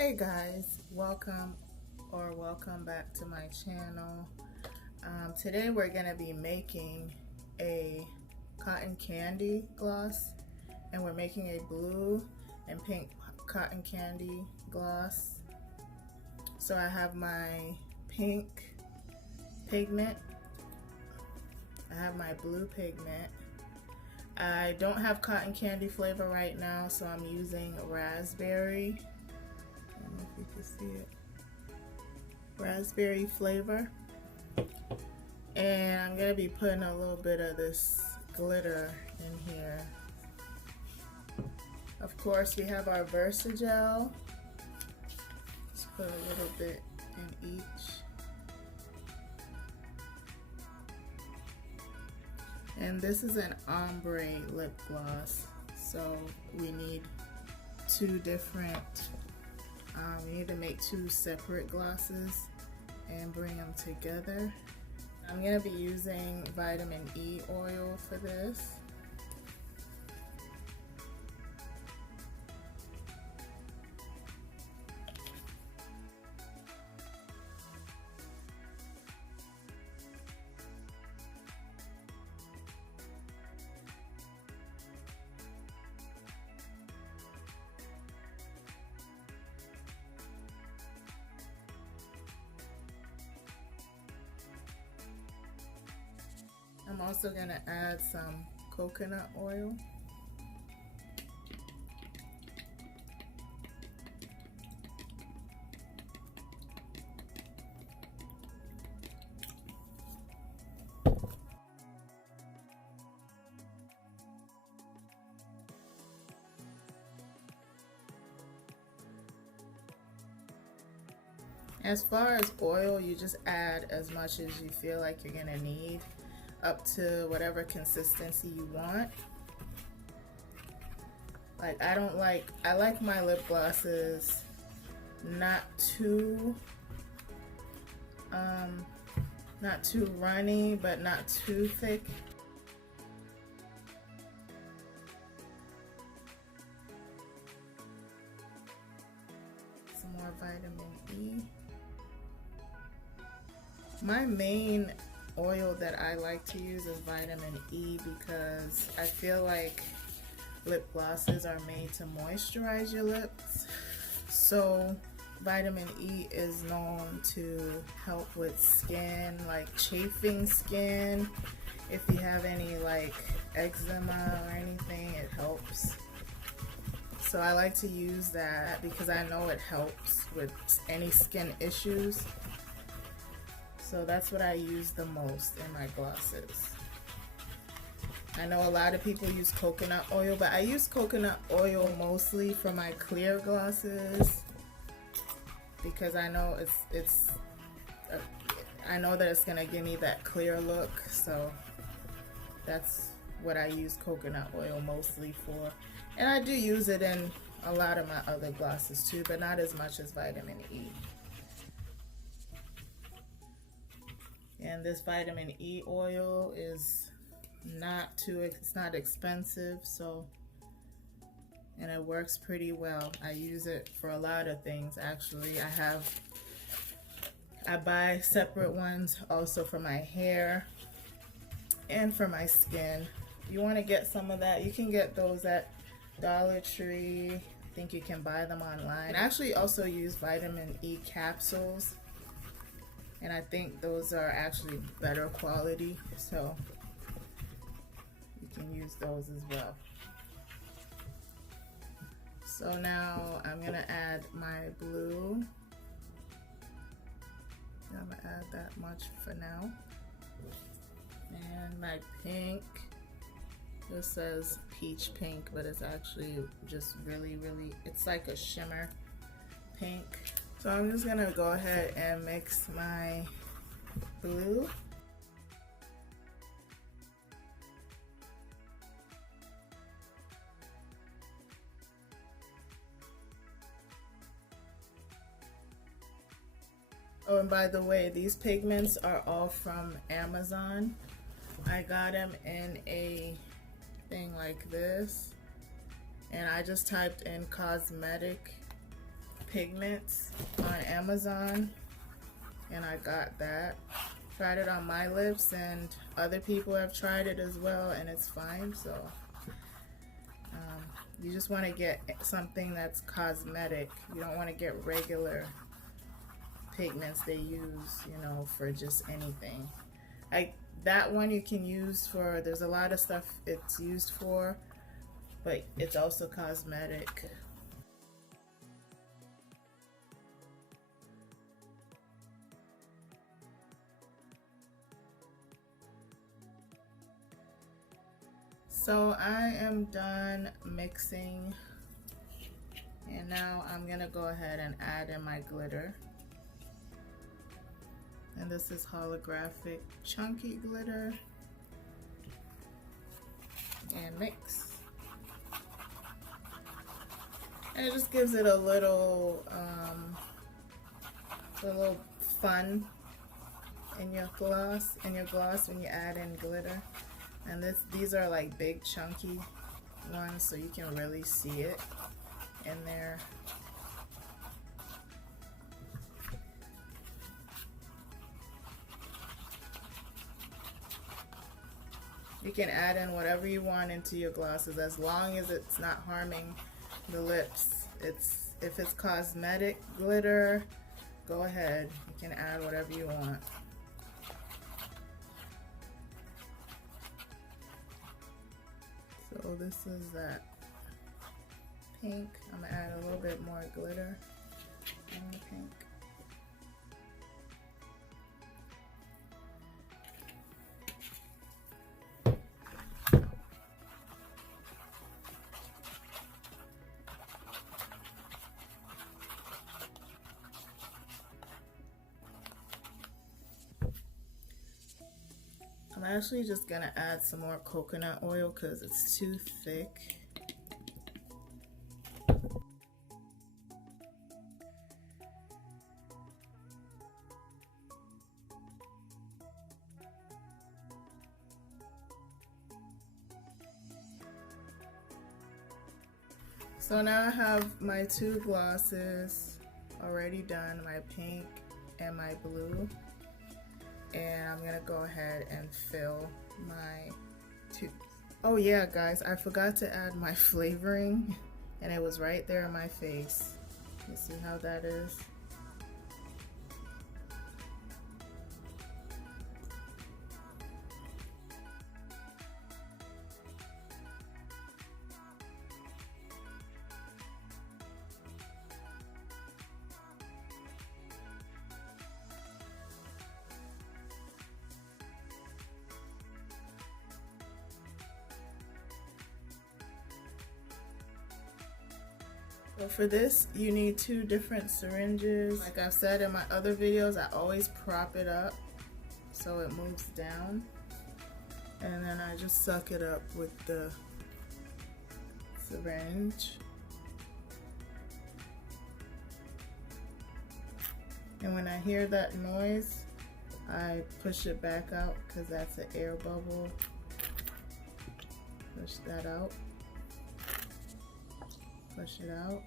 Hey guys, welcome back to my channel. Today we're gonna be making a cotton candy gloss, and we're making a blue and pink cotton candy gloss. So I have my pink pigment, I have my blue pigment. I don't have cotton candy flavor right now, so I'm using raspberry. I don't know if you can see it. Raspberry flavor. And I'm gonna be putting a little bit of this glitter in here. Of course, we have our Versagel. Let's put a little bit in each. And this is an Ombre lip gloss, so we need two different, we need to make two separate glosses and bring them together. I'm going to be using vitamin E oil for this. I'm also going to add some coconut oil. As far as oil, you just add as much as you feel like you're going to need, up to whatever consistency you want. Like I like my lip glosses not too runny, but not too thick. Some more vitamin E. My main oil that I like to use is vitamin E because I feel like lip glosses are made to moisturize your lips. So vitamin E is known to help with skin, like chafing skin. If you have any like eczema or anything, it helps. So I like to use that because I know it helps with any skin issues. So that's what I use the most in my glosses. I know a lot of people use coconut oil, but I use coconut oil mostly for my clear glosses because I know I know that it's gonna give me that clear look. So that's what I use coconut oil mostly for. And I do use it in a lot of my other glosses too, but not as much as vitamin E. And this vitamin E oil is it's not expensive, so, and it works pretty well. I use it for a lot of things actually. I buy separate ones also for my hair and for my skin. If you want to get some of that, you can get those at Dollar Tree. I think you can buy them online. I actually also use vitamin E capsules, and I think those are actually better quality, so you can use those as well. So now I'm gonna add my blue. I'm gonna add that much for now. And my pink. This says peach pink, but it's actually just really, it's like a shimmer pink. So I'm just gonna go ahead and mix my blue. Oh, and by the way, these pigments are all from Amazon. I got them in a thing like this, and I just typed in cosmetic pigments on Amazon, and I got that. Tried it on my lips, and other people have tried it as well, and it's fine. So you just want to get something that's cosmetic. You don't want to get regular pigments they use, you know, for just anything. Like that one you can use for, there's a lot of stuff it's used for, but it's also cosmetic. So I am done mixing, and now I'm gonna go ahead and add in my glitter. And this is holographic chunky glitter. And mix. And it just gives it a little fun in your gloss when you add in glitter. And these are like big chunky ones, so you can really see it in there. You can add in whatever you want into your glosses as long as it's not harming the lips. If it's cosmetic glitter, go ahead. You can add whatever you want. So this is that pink. I'm gonna add a little bit more glitter on the pink. I'm actually just gonna add some more coconut oil because it's too thick. So now I have my two glosses already done, my pink and my blue. And I'm gonna go ahead and fill my tubes. Oh yeah, guys, I forgot to add my flavoring, and it was right there in my face. You see how that is? So for this, you need two different syringes. Like I've said in my other videos, I always prop it up so it moves down. And then I just suck it up with the syringe. And when I hear that noise, I push it back out because that's an air bubble. Push that out. Push it out.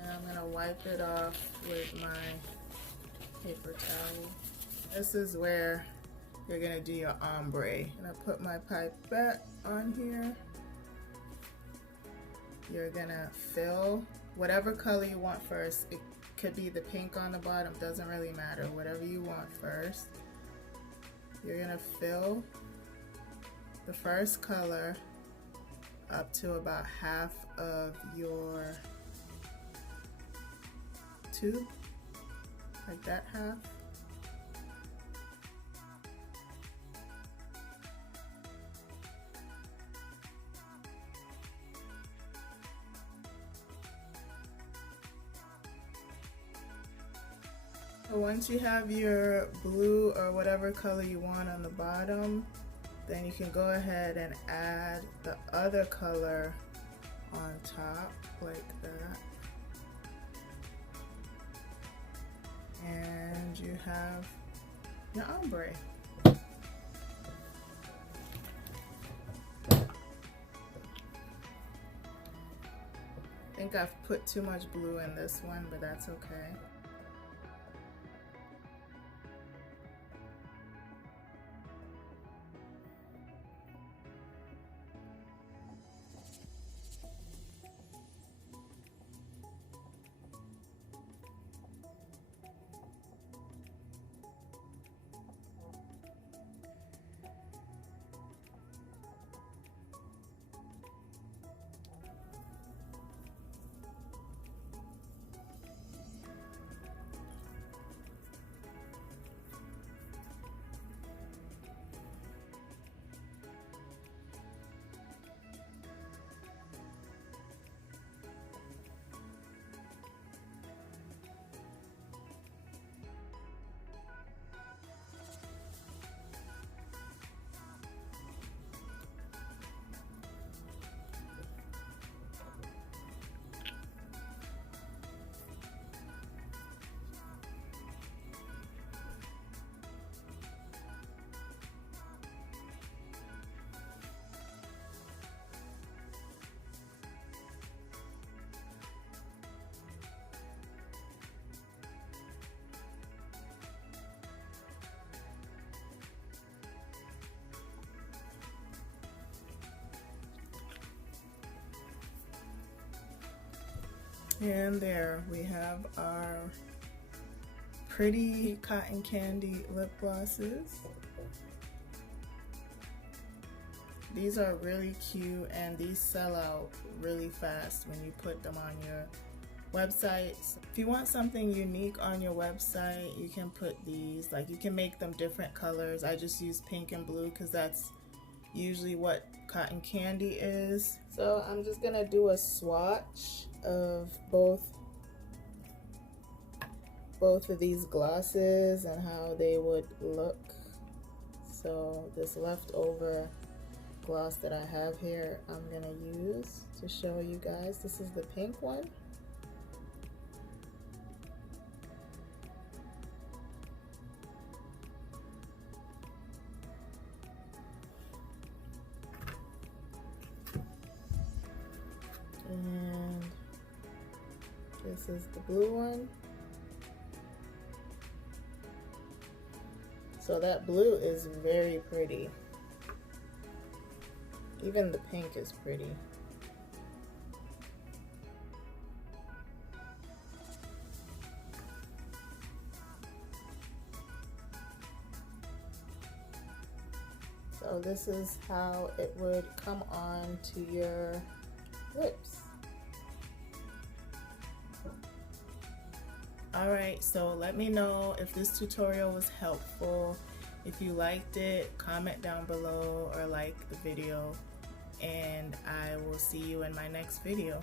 And I'm gonna wipe it off with my paper towel. This is where you're gonna do your ombre. I'm gonna put my pipette on here. You're gonna fill whatever color you want first. It could be the pink on the bottom, doesn't really matter. Whatever you want first. You're gonna fill the first color up to about half of your tube, like that half. So once you have your blue or whatever color you want on the bottom, then you can go ahead and add the other color on top like that. And you have your ombre. I think I've put too much blue in this one, but that's okay. And there we have our pretty cotton candy lip glosses. These are really cute and these sell out really fast when you put them on your websites. If you want something unique on your website, you can put these, like you can make them different colors. I just use pink and blue because that's usually what cotton candy is. So I'm just gonna do a swatch of both of these glosses and how they would look. So this leftover gloss that I have here, I'm gonna use to show you guys. This is the pink one. And this is the blue one. So that blue is very pretty. Even the pink is pretty. So this is how it would come on to your lips. Alright, so let me know if this tutorial was helpful. If you liked it, comment down below or like the video, and I will see you in my next video.